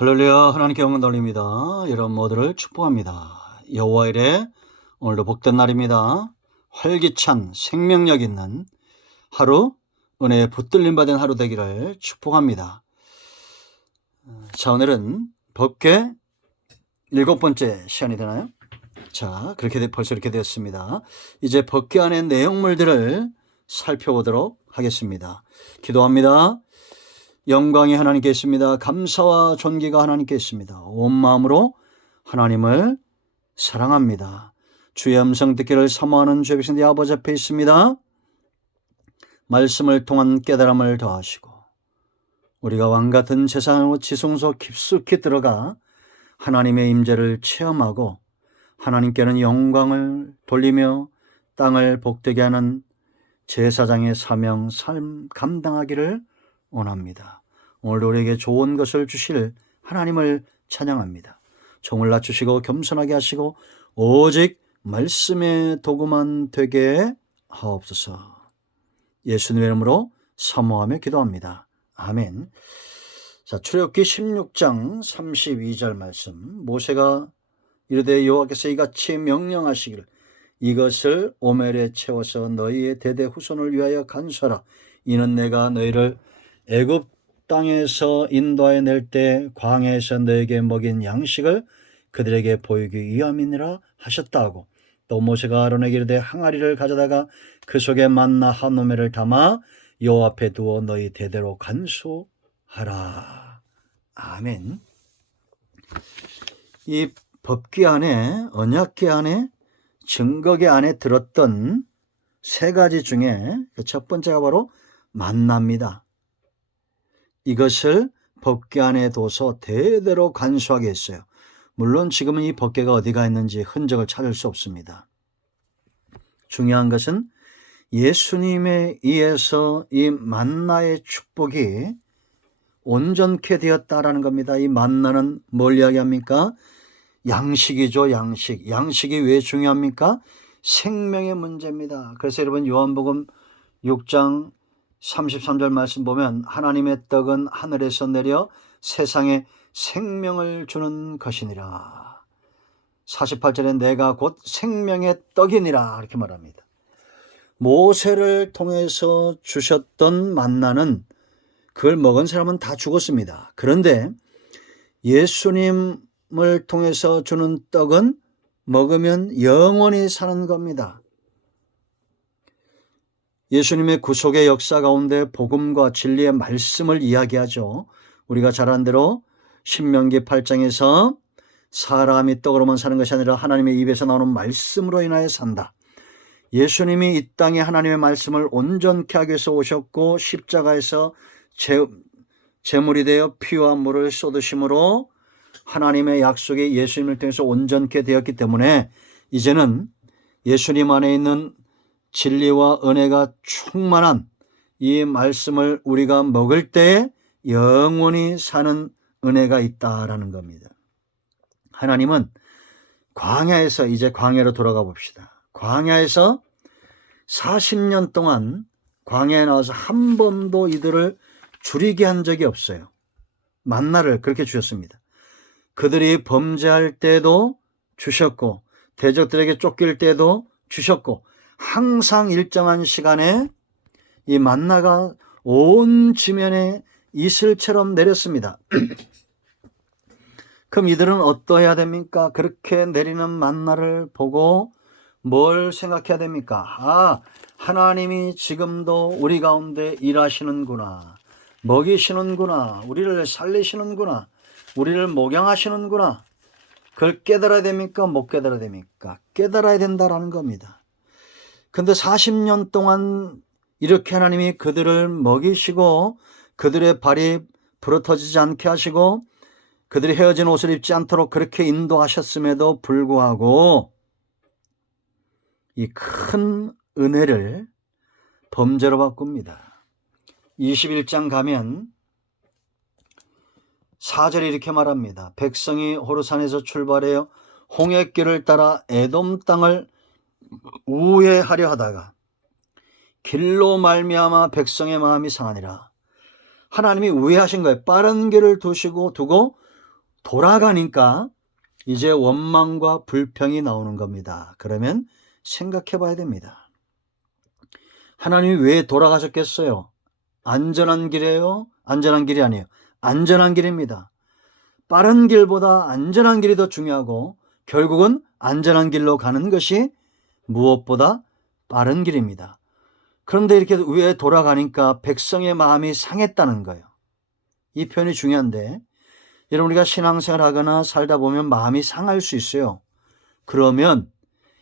할렐루야. 하나님께 영광 돌립니다. 여러분 모두를 축복합니다. 여호와 이레 오늘도 복된 날입니다. 활기찬 생명력 있는 하루, 은혜에 붙들림 받은 하루 되기를 축복합니다. 자, 오늘은 법궤 7번째 시간이 되나요? 자, 벌써 이렇게 되었습니다. 이제 법궤 안의 내용물들을 살펴보도록 하겠습니다. 기도합니다. 영광이 하나님께 있습니다. 감사와 존귀가 하나님께 있습니다. 온 마음으로 하나님을 사랑합니다. 주의 음성 듣기를 사모하는 주의 백성들이 아버지 앞에 있습니다. 말씀을 통한 깨달음을 더하시고 우리가 왕같은 세상으로 지성소 깊숙이 들어가 하나님의 임재를 체험하고 하나님께는 영광을 돌리며 땅을 복되게 하는 제사장의 사명 삶 감당하기를 원합니다. 오늘 우리에게 좋은 것을 주실 하나님을 찬양합니다. 종을 낮추시고 겸손하게 하시고 오직 말씀의 도구만 되게 하옵소서. 예수님의 이름으로 사모하며 기도합니다. 아멘. 자, 출애굽기 16장 32절 말씀. 모세가 이르되 여호와께서 이같이 명령하시기를 이것을 오멜에 채워서 너희의 대대 후손을 위하여 간수하라. 이는 내가 너희를 애굽 땅에서 인도하여 낼 때 광야에서 너에게 먹인 양식을 그들에게 보이기 위함이니라 하셨다고. 또 모세가 아론에게 이르되 항아리를 가져다가 그 속에 만나 한 오멜을 담아 여호와 앞에 두어 너희 대대로 간수하라. 아멘. 이 법궤 안에, 언약궤 안에, 증거궤 안에 들었던 세 가지 중에 첫 번째가 바로 만나입니다. 이것을 법궤 안에 둬서 대대로 간수하게 했어요. 물론 지금은 이 법궤가 어디가 있는지 흔적을 찾을 수 없습니다. 중요한 것은 예수님에 의해서 이 만나의 축복이 온전케 되었다라는 겁니다. 이 만나는 뭘 이야기합니까? 양식이죠. 양식. 양식이 왜 중요합니까? 생명의 문제입니다. 그래서 여러분 요한복음 6장 33절 말씀 보면 하나님의 떡은 하늘에서 내려 세상에 생명을 주는 것이니라. 48절에 내가 곧 생명의 떡이니라 이렇게 말합니다. 모세를 통해서 주셨던 만나는 그걸 먹은 사람은 다 죽었습니다. 그런데 예수님을 통해서 주는 떡은 먹으면 영원히 사는 겁니다. 예수님의 구속의 역사 가운데 복음과 진리의 말씀을 이야기하죠. 우리가 잘 아는 대로 신명기 8장에서 사람이 떡으로만 사는 것이 아니라 하나님의 입에서 나오는 말씀으로 인하여 산다. 예수님이 이 땅에 하나님의 말씀을 온전케 하기 위해서 오셨고 십자가에서 제물이 되어 피와 물을 쏟으심으로 하나님의 약속이 예수님을 통해서 온전케 되었기 때문에 이제는 예수님 안에 있는 진리와 은혜가 충만한 이 말씀을 우리가 먹을 때에 영원히 사는 은혜가 있다라는 겁니다. 하나님은 광야에서 이제 광야로 돌아가 봅시다. 광야에서 40년 동안 광야에 나와서 한 번도 이들을 줄이게 한 적이 없어요. 만나를 그렇게 주셨습니다. 그들이 범죄할 때도 주셨고 대적들에게 쫓길 때도 주셨고 항상 일정한 시간에 이 만나가 온 지면에 이슬처럼 내렸습니다. 그럼 이들은 어떠해야 됩니까? 그렇게 내리는 만나를 보고 뭘 생각해야 됩니까? 하나님이 지금도 우리 가운데 일하시는구나. 먹이시는구나. 우리를 살리시는구나. 우리를 목양하시는구나. 그걸 깨달아야 됩니까? 못 깨달아야 됩니까? 깨달아야 된다라는 겁니다. 근데 40년 동안 이렇게 하나님이 그들을 먹이시고 그들의 발이 부러터지지 않게 하시고 그들이 헤어진 옷을 입지 않도록 그렇게 인도하셨음에도 불구하고 이 큰 은혜를 범죄로 바꿉니다. 21장 가면 4절에 이렇게 말합니다. 백성이 호르산에서 출발하여 홍해길을 따라 에돔 땅을 우회하려 하다가 길로 말미암아 백성의 마음이 상하니라. 하나님이 우회하신 거예요. 빠른 길을 두고 돌아가니까 이제 원망과 불평이 나오는 겁니다. 그러면 생각해 봐야 됩니다. 하나님이 왜 돌아가셨겠어요? 안전한 길이에요? 안전한 길이 아니에요. 안전한 길입니다. 빠른 길보다 안전한 길이 더 중요하고 결국은 안전한 길로 가는 것이 무엇보다 빠른 길입니다. 그런데 이렇게 왜 돌아가니까 백성의 마음이 상했다는 거예요. 이 표현이 중요한데, 여러분, 우리가 신앙생활 하거나 살다 보면 마음이 상할 수 있어요. 그러면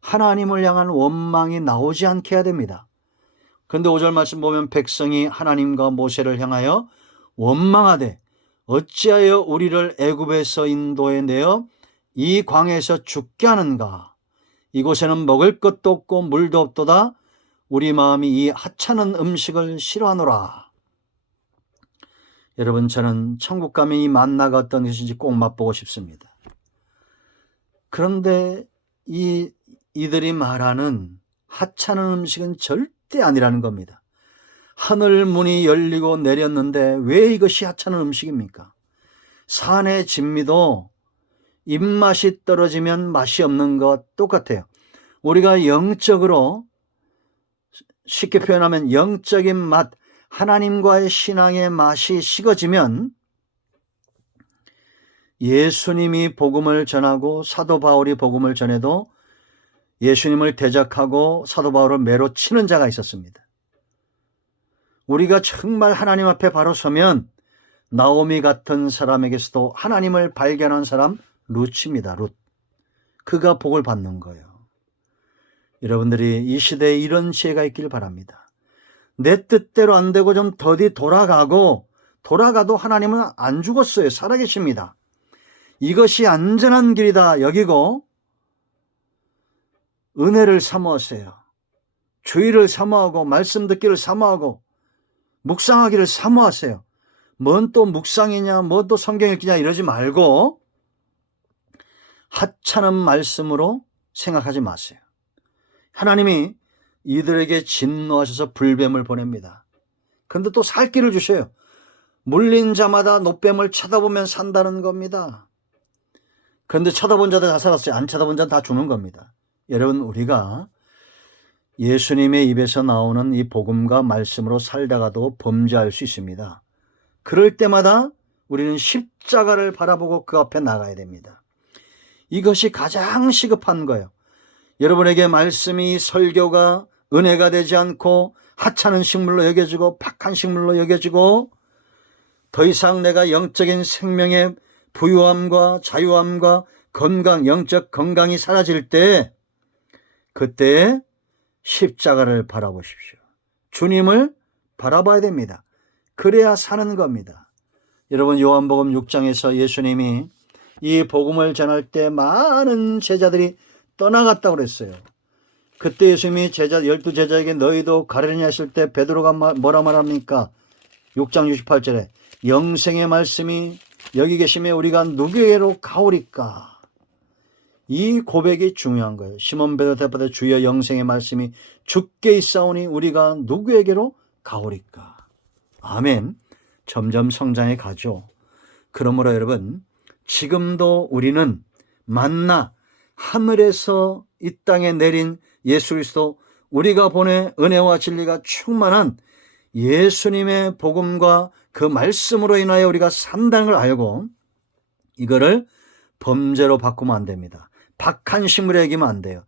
하나님을 향한 원망이 나오지 않게 해야 됩니다. 그런데 5절 말씀 보면 백성이 하나님과 모세를 향하여 원망하되 어찌하여 우리를 애굽에서 인도해 내어 이 광야에서 죽게 하는가? 이곳에는 먹을 것도 없고 물도 없도다. 우리 마음이 이 하찮은 음식을 싫어하노라. 여러분, 저는 천국 가면 이 만나가 어떤 것인지 꼭 맛보고 싶습니다. 그런데 이들이 말하는 하찮은 음식은 절대 아니라는 겁니다. 하늘 문이 열리고 내렸는데 왜 이것이 하찮은 음식입니까? 산의 진미도 입맛이 떨어지면 맛이 없는 것 똑같아요. 우리가 영적으로, 쉽게 표현하면 영적인 맛, 하나님과의 신앙의 맛이 식어지면 예수님이 복음을 전하고 사도 바울이 복음을 전해도 예수님을 대적하고 사도 바울을 매로 치는 자가 있었습니다. 우리가 정말 하나님 앞에 바로 서면 나오미 같은 사람에게서도 하나님을 발견한 사람 룻입니다. 룻. 그가 복을 받는 거예요. 여러분들이 이 시대에 이런 지혜가 있길 바랍니다. 내 뜻대로 안 되고 좀 더디 돌아가도 하나님은 안 죽었어요. 살아계십니다. 이것이 안전한 길이다 여기고 은혜를 사모하세요. 주의를 사모하고 말씀 듣기를 사모하고 묵상하기를 사모하세요. 뭔 또 묵상이냐, 뭔 또 성경 읽기냐 이러지 말고 하찮은 말씀으로 생각하지 마세요. 하나님이 이들에게 진노하셔서 불뱀을 보냅니다. 그런데 또 살 길을 주셔요. 물린 자마다 노뱀을 쳐다보면 산다는 겁니다. 그런데 쳐다본 자들 다 살았어요. 안 쳐다본 자는 다 죽는 겁니다. 여러분, 우리가 예수님의 입에서 나오는 이 복음과 말씀으로 살다가도 범죄할 수 있습니다. 그럴 때마다 우리는 십자가를 바라보고 그 앞에 나가야 됩니다. 이것이 가장 시급한 거예요. 여러분에게 말씀이, 설교가 은혜가 되지 않고 하찮은 식물로 여겨지고 팍한 식물로 여겨지고 더 이상 내가 영적인 생명의 부유함과 자유함과 건강, 영적 건강이 사라질 때 그때 십자가를 바라보십시오. 주님을 바라봐야 됩니다. 그래야 사는 겁니다. 여러분, 요한복음 6장에서 예수님이 이 복음을 전할 때 많은 제자들이 떠나갔다고 그랬어요. 그때 예수님이 12제자에게 너희도 가려냐 했을 때 베드로가 뭐라 말합니까? 6장 68절에 영생의 말씀이 여기 계시면 우리가 누구에게로 가오리까? 이 고백이 중요한 거예요. 시몬 베드로 대답하되 주여 영생의 말씀이 주께 있사오니 우리가 누구에게로 가오리까? 아멘. 점점 성장해 가죠. 그러므로 여러분, 지금도 우리는 만나 하늘에서 이 땅에 내린 예수 그리스도, 우리가 보내 은혜와 진리가 충만한 예수님의 복음과 그 말씀으로 인하여 우리가 산다는 걸 알고 이거를 범죄로 바꾸면 안 됩니다. 박한 식물에 여기면 안 돼요.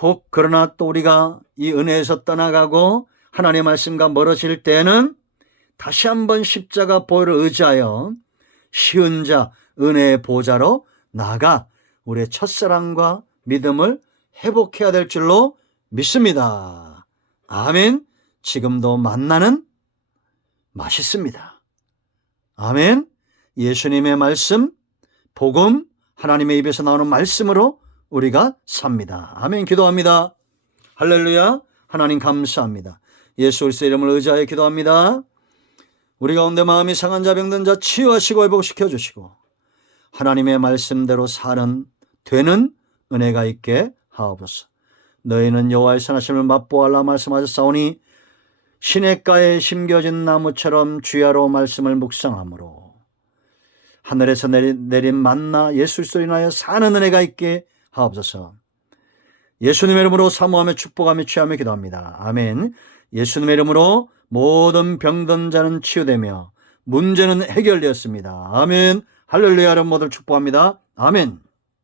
혹 그러나 또 우리가 이 은혜에서 떠나가고 하나님의 말씀과 멀어질 때는 다시 한번 십자가 보혈을 의지하여 쉬운 자 은혜의 보좌로 나아가 우리의 첫사랑과 믿음을 회복해야 될 줄로 믿습니다. 아멘. 지금도 만나는 맛있습니다. 아멘. 예수님의 말씀, 복음, 하나님의 입에서 나오는 말씀으로 우리가 삽니다. 아멘. 기도합니다. 할렐루야. 하나님 감사합니다. 예수 그리스도의 이름을 의지하여 기도합니다. 우리 가운데 마음이 상한 자, 병든 자 치유하시고 회복시켜 주시고 하나님의 말씀대로 사는 되는 은혜가 있게 하옵소서. 너희는 여호와의 선하심을 맛보아라 말씀하셨사오니 시냇가에 심겨진 나무처럼 주야로 말씀을 묵상함으로 하늘에서 내린 만나 예수 그리스도로 인하여 사는 은혜가 있게 하옵소서. 예수님의 이름으로 사모하며 축복하며 취하며 기도합니다. 아멘. 예수님의 이름으로 모든 병든 자는 치유되며 문제는 해결되었습니다. 아멘. 할렐루야. 여러분 모두 축복합니다. 아멘.